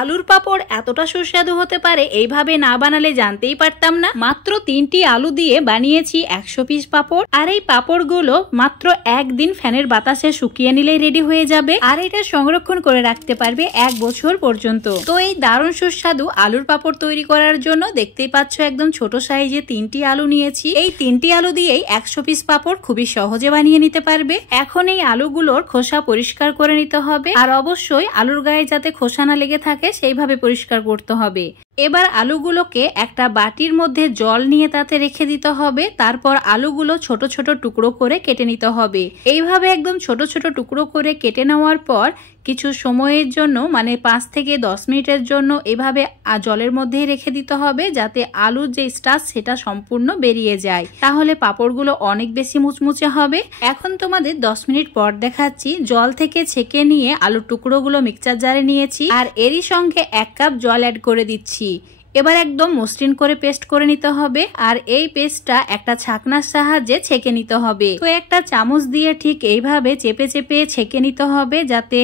আলুর পাপড় এতটা সুস্বাদু হতে পারে এইভাবে না বানালে জানতেই পারতাম না। মাত্র 3টি আলু দিয়ে বানিয়েছি 100 পিস পাপড়। আর এই পাপড়গুলো মাত্র একদিন ফ্যানের বাতাসে শুকিয়ে নিলেই রেডি হয়ে যাবে। আর এটা সংরক্ষণ করে রাখতে পারবে 1 বছর পর্যন্ত। তো এই দারুণ সুস্বাদু আলুর পাপড় তৈরি করার জন্য দেখতেই পাচ্ছ একদম ছোট সাইজে 3টি আলু নিয়েছি। এই 3টি আলু দিয়েই 100 পিস পাপড় খুবই সহজে বানিয়ে নিতে পারবে। এখন এই আলুগুলোর খোসা পরিষ্কার করে নিতে হবে। আর অবশ্যই আলুর গায়ে যাতে খোসা না লেগে থাকে সেইভাবে পরিষ্কার করতে হবে। এবার আলুগুলোকে একটা বাটির মধ্যে জল নিয়ে তাতে রেখে দিতে হবে। তারপর আলুগুলো ছোট ছোট টুকরো করে কেটে নিতে হবে। এইভাবে একদম ছোট ছোট টুকরো করে কেটে নেওয়ার পর কিছু সময়ের জন্য মানে 5 থেকে 10 মিনিটের জন্য এভাবে জলের মধ্যেই রেখে দিতে হবে, যাতে আলুর যে স্টার্চ সেটা সম্পূর্ণ বেরিয়ে যায়। তাহলে পাপড়গুলো অনেক বেশি মুচমুচে হবে। এখন তোমাদের 10 মিনিট পর দেখাচ্ছি। জল থেকে ছেঁকে নিয়ে আলুর টুকরোগুলো মিক্সচার জারে নিয়েছি আর এরই সঙ্গে 1 কাপ জল অ্যাড করে দিচ্ছি। এবার একদম মসৃণ করে পেস্ট করে নিতে হবে। আর এই পেস্টটা একটা ছাকনার সাহায্যে ছেঁকে নিতে হবে। তো একটা চামচ দিয়ে ঠিক এইভাবে চেপে চেপে ছেঁকে নিতে হবে, যাতে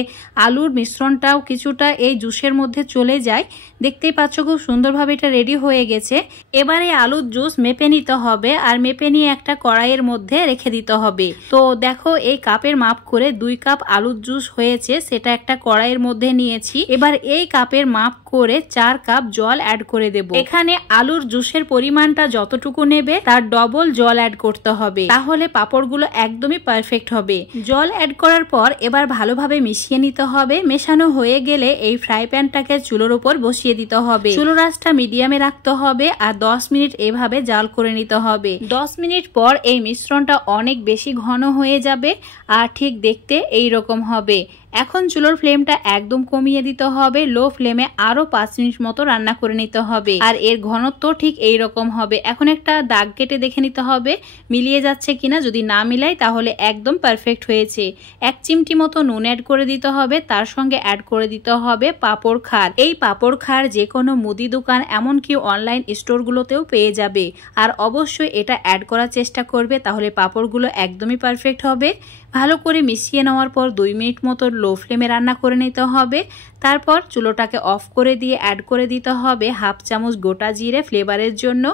আলুর মিশ্রণটাও কিছুটা এই জুসের মধ্যে চলে যায়। দেখতেই পাচ্ছ খুব সুন্দরভাবে এটা রেডি হয়ে গেছে। এবারে আলুর জুস মেপে নিতে হবে আর মেপে নিয়ে একটা কড়াইয়ের মধ্যে রেখে দিতে হবে। তো দেখো এই কাপের মাপ করে 2 কাপ আলুর জুস হয়েছে, সেটা একটা কড়াইয়ের মধ্যে নিয়েছি। এবার এই কাপের মাপ করে 4 কাপ জল অ্যাড করে দেব। এখানে আলুর জুসের পরিমাণটা যতটুকু নেবে তার ডবল জল অ্যাড করতে হবে, তাহলে পাপড়গুলো একদমই পারফেক্ট হবে। জল অ্যাড করার পর এবার ভালোভাবে মিশিয়ে নিতে হবে। মেশানো হয়ে গেলে এই ফ্রাই প্যানটাকে চুলোর উপর বসিয়ে দিতে হবে। চুলোর আঁচটা মিডিয়ামে রাখতে হবে আর 10 মিনিট এভাবে জাল করে নিতে হবে। 10 মিনিট পর এই মিশ্রণটা অনেক বেশি ঘন হয়ে যাবে আর ঠিক দেখতে এই রকম হবে। এখন চুলোর ফ্লেমটা একদম কমিয়ে দিতে হবে। লো ফ্লেমে আরো 5 মিনিট মতো রান্না করে নিতে হবে। আর এর ঘনত্ব ঠিক এই রকম হবে। এখন একটা দাগ কেটে দেখে নিতে হবে মিলিয়ে যাচ্ছে কিনা। যদি না মিলাই তাহলে একদম পারফেক্ট হয়েছে। 1 চিমটি মতো নুন অ্যাড করে দিতে হবে। তার সঙ্গে অ্যাড করে দিতে হবে পাঁপড় খার। এই পাঁপড় খার যে কোনো মুদি দোকান এমনকি অনলাইন স্টোরগুলোতেও পেয়ে যাবে। আর অবশ্যই এটা অ্যাড করার চেষ্টা করবে, তাহলে পাঁপড়গুলো একদমই পারফেক্ট হবে। ভালো করে মিশিয়ে নেওয়ার পর 2 মিনিট মতো লো ফ্লেমে রান্না করে নিতে হবে। তারপর চুলোটাকে অফ করে দিয়ে অ্যাড করে দিতে হবে 1/2 চামচ গোটা জিরে ফ্লেভারের জন্য।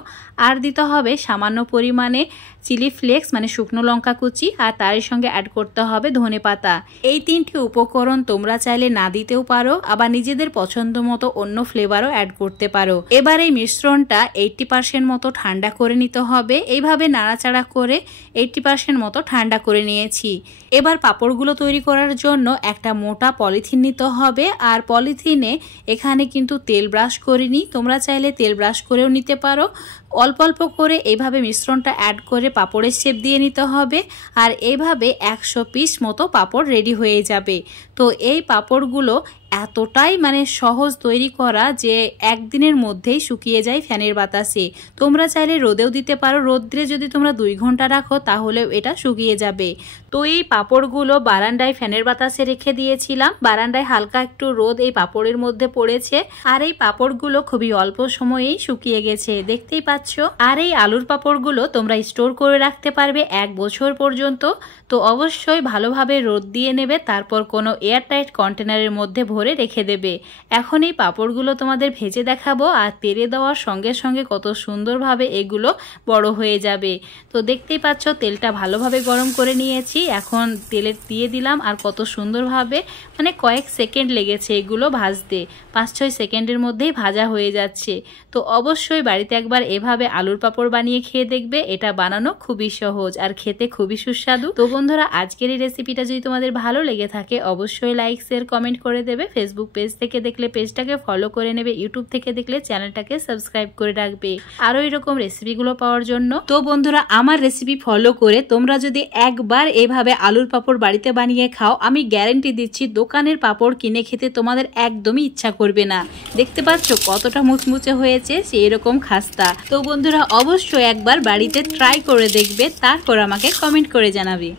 আর দিতে হবে সামান্য পরিমাণে চিলি ফ্লেক্স মানে শুকনো লঙ্কা কুচি। আর তার সঙ্গে অ্যাড করতে হবে ধনে পাতা। এই 3টি উপকরণ তোমরা চাইলে না দিতেও পারো, আবার নিজেদের পছন্দ মতো অন্য ফ্লেভারও অ্যাড করতে পারো। এবার এই মিশ্রণটা 80% মতো ঠান্ডা করে নিতে হবে। এইভাবে নাড়াচাড়া করে 80% মতো ঠান্ডা করে নিয়েছি। এবার পাপড়গুলো তৈরি করার জন্য একটা মোটা পলিথিন নিতে হবে। আর পলিথিনে এখানে কিন্তু তেল ব্রাশ করিনি, তোমরা চাইলে তেল ব্রাশ করেও নিতে পারো। অল্প অল্প করে এইভাবে মিশ্রণটা অ্যাড করে পাপড়ের শেপ দিয়ে নিতে হবে। আর এইভাবে 100 পিস মতো পাপড় রেডি হয়ে যাবে। তো এই পাপড়গুলো এতটাই মানে সহজ তৈরি করা যে একদিনের মধ্যেই শুকিয়ে যায় ফ্যানের বাতাসে। তোমরা চাইলে রোদেও দিতে পারো। রোদ্রে যদি তোমরা 2 ঘন্টা রাখো তাহলেও এটা শুকিয়ে যাবে। তো এই পাপড়গুলো বারান্দায় ফ্যানের বাতাসে রেখে দিয়েছিলাম। বারান্দায় হালকা একটু রোদ এই পাপড়ের মধ্যে পড়েছে। আর এই পাপড়গুলো খুবই অল্প সময়েই শুকিয়ে গেছে, দেখতেই পাচ্ছ। আর এই আলুর পাপড়গুলো তোমরা স্টোর করে রাখতে পারবে 1 বছর পর্যন্ত। তো অবশ্যই ভালোভাবে রোদ দিয়ে নেবে, তারপর কোনো এয়ারটাইট কন্টেনারের মধ্যে ভরে রেখে দেবে। এখন এই পাপড়গুলো তোমাদের ভেজে দেখাবো। আর তেলে দেওয়ার সঙ্গে সঙ্গে কত সুন্দরভাবে এগুলো বড় হয়ে যাবে। তো দেখতেই পাচ্ছ তেলটা ভালোভাবে গরম করে নিয়েছি। এখন তেলে দিয়ে দিলাম আর কত সুন্দরভাবে মানে কয়েক সেকেন্ড লেগেছে এগুলো ভাজতে। 5-6 সেকেন্ডের মধ্যেই ভাজা হয়ে যাচ্ছে। তো অবশ্যই বাড়িতে একবার এভাবে আলুর পাপড় বানিয়ে খেয়ে দেখবে। এটা বানানো খুবই সহজ আর খেতে খুবই সুস্বাদু। তো বন্ধুরা আজকের এই রেসিপিটা যদি তোমাদের ভালো লেগে থাকে অবশ্যই লাইক শেয়ার কমেন্ট করে দেবে। ফেসবুক পেজ থেকে দেখলে পেজটাকে ফলো করে নেবে। ইউটিউব থেকে দেখলে চ্যানেলটাকে সাবস্ক্রাইব করে রাখবে আরো এরকম রেসিপিগুলো পাওয়ার জন্য। তো বন্ধুরা আমার রেসিপি ফলো করে তোমরা যদি একবার এইভাবে আলুর পাপড় বাড়িতে বানিয়ে খাও, আমি গ্যারান্টি দিচ্ছি দোকানের পাপড় কিনে খেতে তোমাদের একদমই ইচ্ছা করবে না। দেখতে পাচ্ছ কতটা মুচমুচে হয়েছে সেই রকম খাস্তা। তো বন্ধুরা অবশ্যই একবার বাড়িতে ট্রাই করে দেখবে, তারপর আমাকে কমেন্ট করে জানাবে।